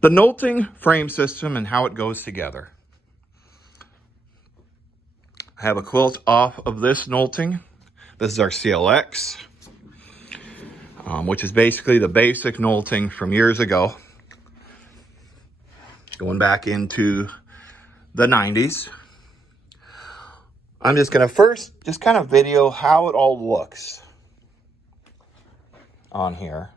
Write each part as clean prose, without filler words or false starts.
The Nolting frame system and how it goes together. I have a quilt off of this Nolting. This is our CLX, which is basically the basic Nolting from years ago, going back into the 90s. I'm just going to first just kind of video how it all looks on here.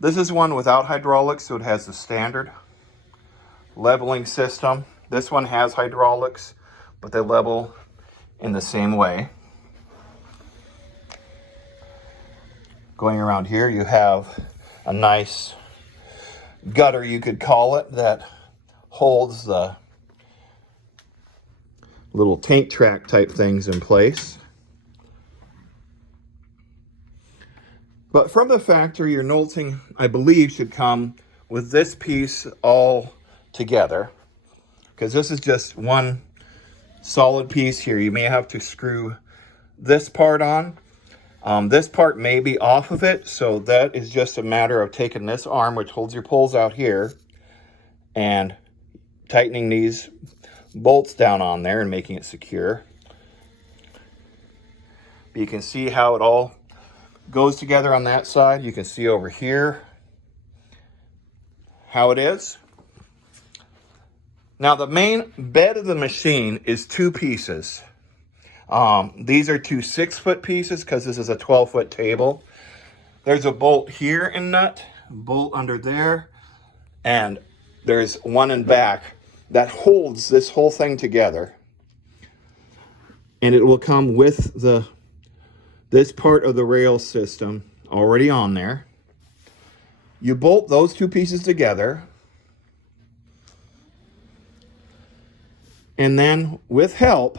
This is one without hydraulics, so it has the standard leveling system. This one has hydraulics, but they level in the same way. Going around here, you have a nice gutter, you could call it, that holds the little tank track type things in place. But from the factory, your Nolting, I believe, should come with this piece all together, because this is just one solid piece here. You may have to screw this part on. This part may be off of it, so that is just a matter of taking this arm, which holds your poles out here, and tightening these bolts down on there and making it secure. But you can see how it all goes together on that side. You can see over here how it is. Now the main bed of the machine is two pieces. These are two 6-foot pieces because this is a 12-foot table. There's a bolt here and nut, a bolt under there, and there's one in back that holds this whole thing together. And it will come with this part of the rail system already on there. You bolt those two pieces together, and then with help,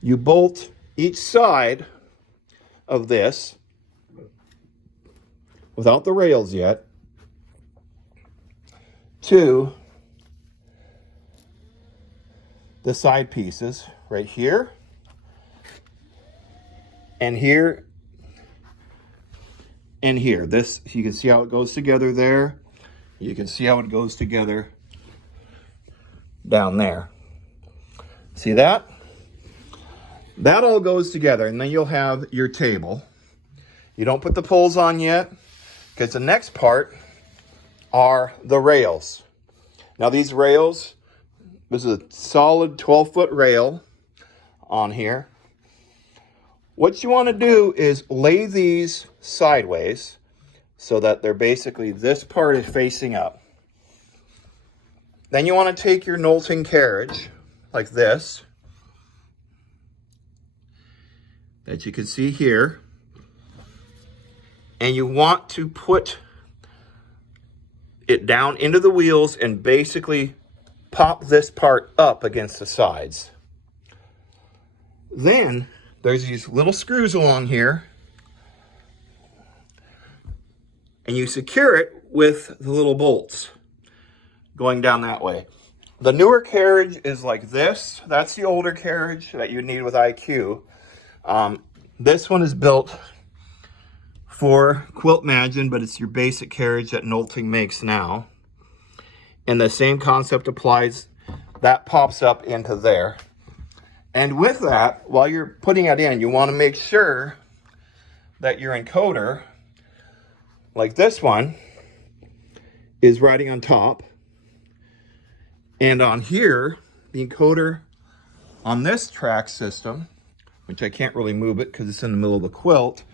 you bolt each side of this without the rails yet to the side pieces right here and here and here. This, you can see how it goes together there. You can see how it goes together down there. See that? That all goes together, and then you'll have your table. You don't put the poles on yet, because the next part are the rails. Now these rails, this is a solid 12-foot rail on here. What you want to do is lay these sideways so that they're basically, this part is facing up. Then you want to take your Nolting carriage, like this, that you can see here, and you want to put it down into the wheels and basically pop this part up against the sides. Then there's these little screws along here, and you secure it with the little bolts going down that way. The newer carriage is like this. That's the older carriage that you need with IQ. This one is built for Quilt Imagine, but it's your basic carriage that Nolting makes now. And the same concept applies. That pops up into there. And with that, while you're putting it in, you want to make sure that your encoder, like this one, is riding on top. And on here, the encoder on this track system, which I can't really move it because it's in the middle of the quilt,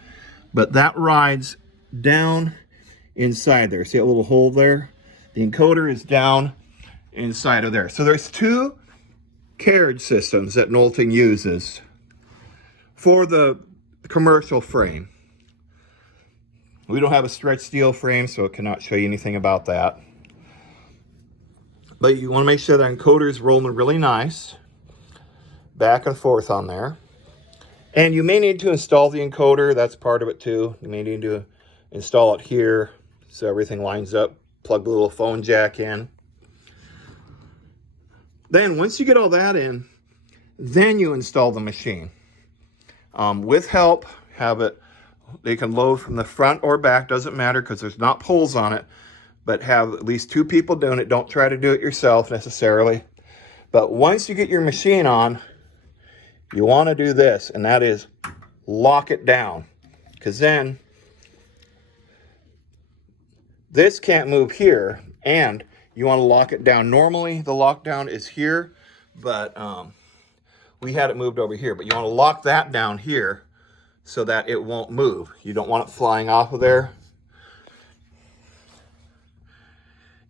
but that rides down inside there. See that little hole there? The encoder is down inside of there. So there's two carriage systems that Nolting uses for the commercial frame. We don't have a stretch steel frame, so I cannot show you anything about that. But you want to make sure that encoder is rolling really nice, back and forth on there. And you may need to install the encoder. That's part of it too. You may need to install it here so everything lines up. Plug the little phone jack in. Then once you get all that in, then you install the machine. With help, have it They can load from the front or back, doesn't matter because there's not poles on it, but have at least 2 people doing it. Don't try to do it yourself necessarily. But once you get your machine on, you want to do this, and that is lock it down, because then this can't move here, and you want to lock it down. Normally the lockdown is here, but we had it moved over here, but you want to lock that down here so that it won't move. You don't want it flying off of there,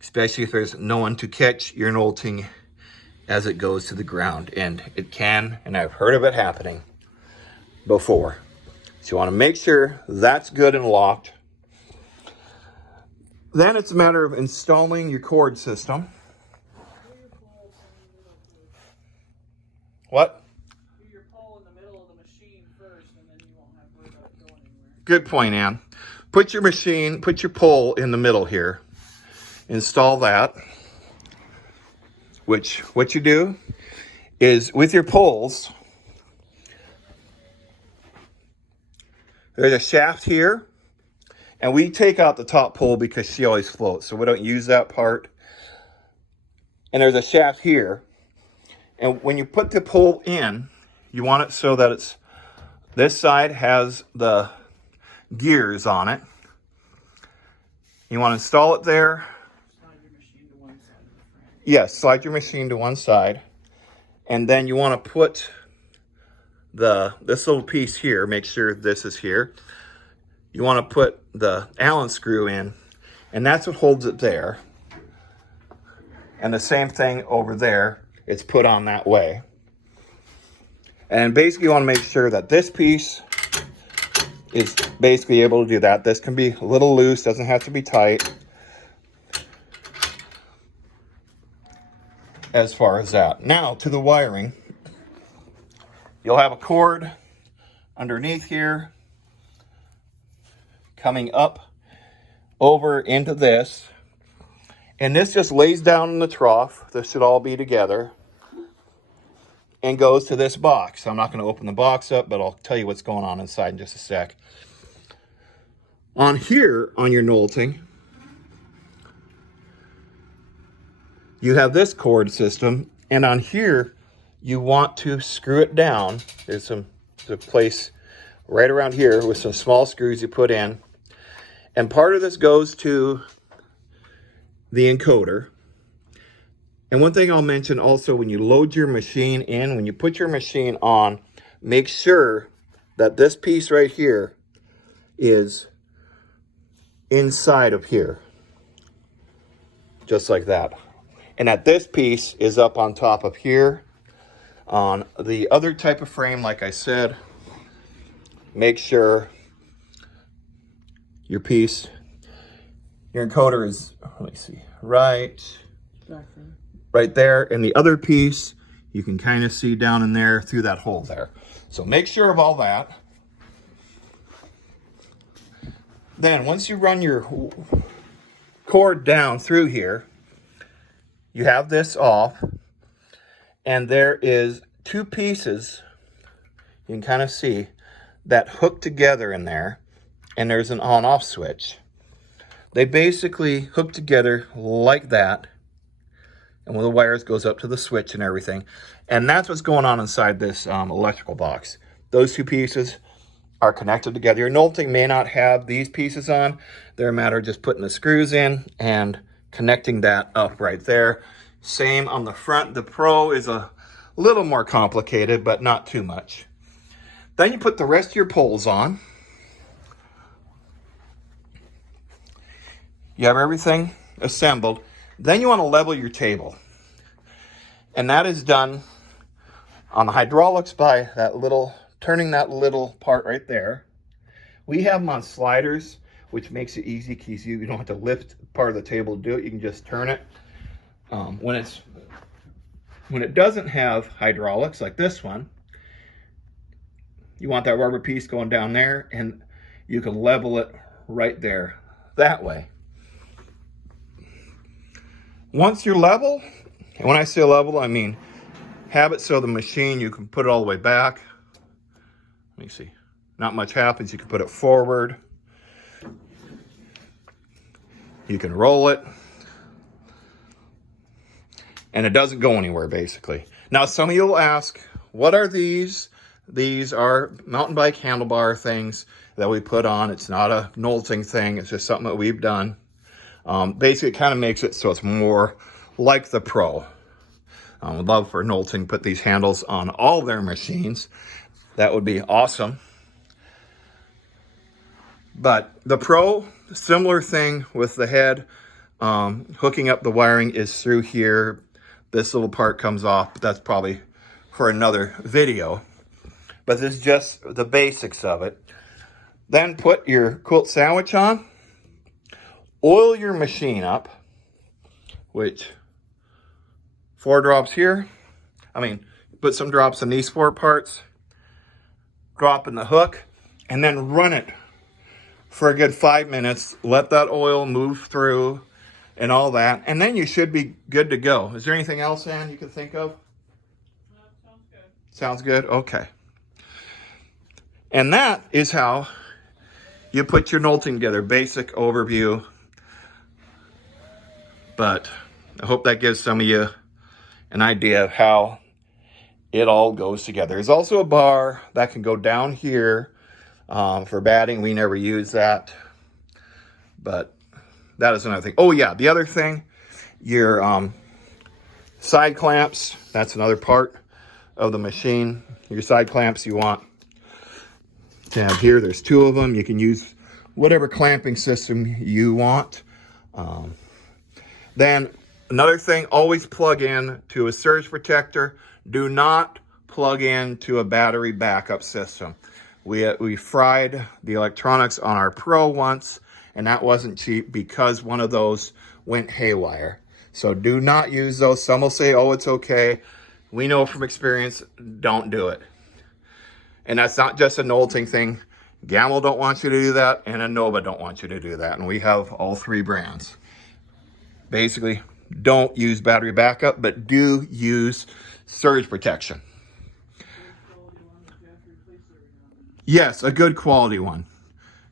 especially if there's no one to catch your nolting as it goes to the ground, and it can, and I've heard of it happening before. So you want to make sure that's good and locked. Then it's a matter of installing your cord system. What? Do your pole in the middle of the machine first, and then you won't have to worry about it going anywhere. Good point, Ann. Put your pole in the middle here. Install that. Which, what you do is with your poles, there's a shaft here, and we take out the top pole because she always floats, so we don't use that part. And there's a shaft here, and when you put the pole in, you want it so that it's, this side has the gears on it. You want to install it there. Slide your machine to one side of the frame. Yes, slide your machine to one side, and then you want to put this little piece here, make sure this is here. You want to put the Allen screw in, and that's what holds it there. And the same thing over there, it's put on that way. And basically you want to make sure that this piece is basically able to do that. This can be a little loose, doesn't have to be tight. As far as that. Now to the wiring. You'll have a cord underneath here coming up over into this, and this just lays down in the trough. This should all be together and goes to this box. I'm not going to open the box up, but I'll tell you what's going on inside in just a sec. On here on your nolting, you have this cord system, and on here you want to screw it down. There's a place right around here with some small screws you put in. And part of this goes to the encoder. And one thing I'll mention also, when you load your machine in, when you put your machine on, make sure that this piece right here is inside of here. Just like that. And that this piece is up on top of here. On the other type of frame, like I said, make sure your piece, your encoder is, let me see, right there. And the other piece, you can kind of see down in there through that hole there. So make sure of all that. Then once you run your cord down through here, you have this off, and there is 2 pieces you can kind of see that hook together in there, and there's an on-off switch. They basically hook together like that, and one of the wires goes up to the switch and everything, and that's what's going on inside this electrical box. Those 2 pieces are connected together. Your nolting may not have these pieces on. They're a matter of just putting the screws in and connecting that up right there. Same on the front. The Pro is a little more complicated, but not too much. Then you put the rest of your poles on. You have everything assembled. Then you want to level your table. And that is done on the hydraulics by that little, turning that little part right there. We have them on sliders, which makes it easy because you don't have to lift part of the table to do it. You can just turn it. When it doesn't have hydraulics like this one, you want that rubber piece going down there, and you can level it right there that way. Once you're level, and when I say level, I mean have it so the machine, you can put it all the way back. Let me see. not much happens. You can put it forward. You can roll it. And it doesn't go anywhere, basically. Now, some of you will ask, what are these? These are mountain bike handlebar things that we put on. It's not a Nolting thing. It's just something that we've done. Basically, it kind of makes it so it's more like the Pro. I would love for Nolting to put these handles on all their machines. That would be awesome. But the Pro, similar thing with the head. Hooking up the wiring is through here. This little part comes off, but that's probably for another video. But this is just the basics of it. Then put your quilt sandwich on. Oil your machine up, which 4 drops here. Put some drops in these 4 parts. Drop in the hook, and then run it for a good 5 minutes. Let that oil move through and all that, and then you should be good to go. Is there anything else, Ann, you can think of? Sounds good. Sounds good? Okay. And that is how you put your Nolting together. Basic overview. But I hope that gives some of you an idea of how it all goes together. There's also a bar that can go down here for batting. We never use that. But that is another thing. Oh yeah, the other thing, your side clamps, that's another part of the machine. Your side clamps you want to have here. There's 2 of them. You can use whatever clamping system you want. Then another thing, always plug in to a surge protector. Do not plug in to a battery backup system. We fried the electronics on our Pro once, and that wasn't cheap because one of those went haywire. So do not use those. Some will say, oh, it's okay. We know from experience, don't do it. And that's not just a Nolting thing. Gamble don't want you to do that, and Innova don't want you to do that. And we have all 3 brands. Basically, don't use battery backup, but do use surge protection. Yes, a good quality one.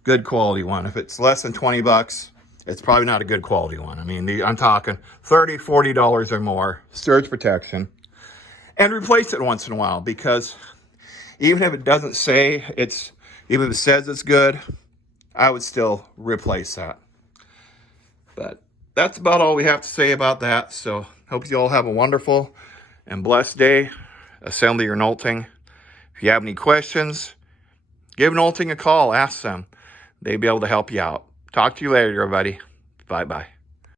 Good quality one. If it's less than 20 bucks, it's probably not a good quality one. I'm talking $30, $40 or more, surge protection. And replace it once in a while, because even if it doesn't say even if it says it's good, I would still replace that. But that's about all we have to say about that. So hope you all have a wonderful and blessed day. Assemble your Nolting. If you have any questions, give Nolting a call. Ask them. They'd be able to help you out. Talk to you later, everybody. Bye-bye.